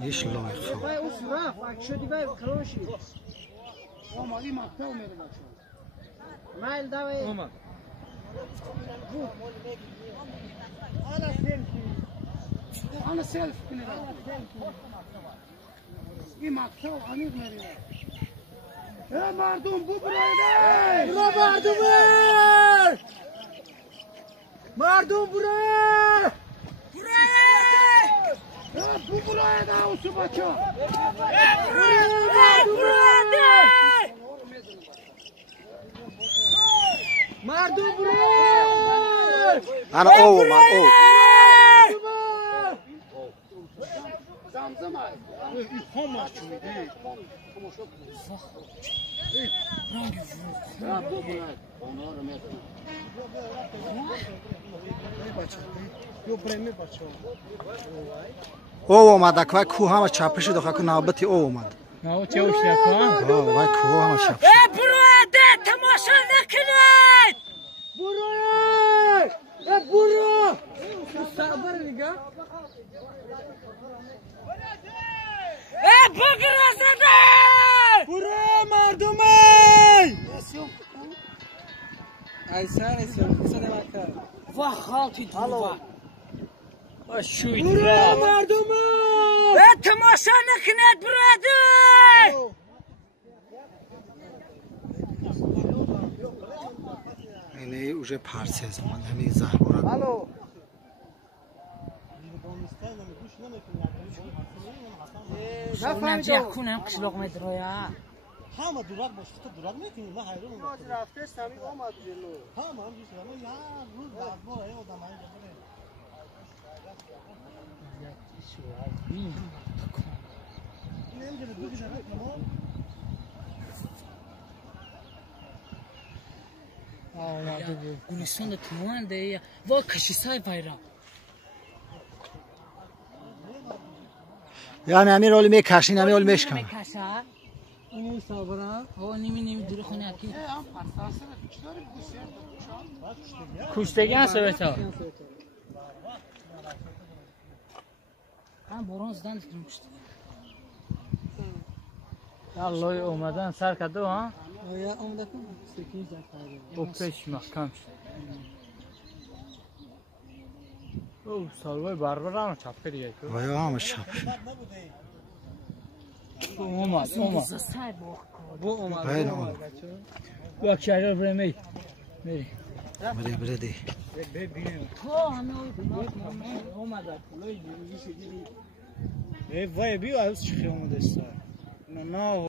ایش لایق انا سيلف این مقطع عمیق میره مردم بو برای مردم برای بو برای ده اوسو بچه مردم برای انا اومد او زمزم است هم است او اومد اکوای کوه هم چپش دو خاک نوبتی او اومد نه چه اوشته کن وای کوه هم چپش برو تماشا نکنید برو صبر نگاه بگیر زده برو مردم ایسان سده مکر و خالتی تو شوی برو مردم تماشا نکنید برادر اینه اوجه پرسه زمان همین زهبورا الو نفهمیدم کنم قشلاق مدرویا همه دورق باشه تو دورق میکنی من حیران ما رفته سمی اومد جلو هم بیشتر یا روز بعد برای آدمای دیگه نمیدونم دوست دارم گونستان ده توان ده و کشیسای bayram یعنی همین رولی میکشین همین رولی میشکن میکشن اینو صبرا او نیمی دور خونه اکی کشتگی هست بهتا هم برون زدن کشت الله اومدن سر کدو ها یا اومده کن سکین زد او پیش محکم شد او سالوی بربر هم چپه دیگه وای هم چپش اومد سای بو اومد بله اومد بو اکشایلر برمی میری بره دی تو همه اومد وای بیو از چی اومده است نه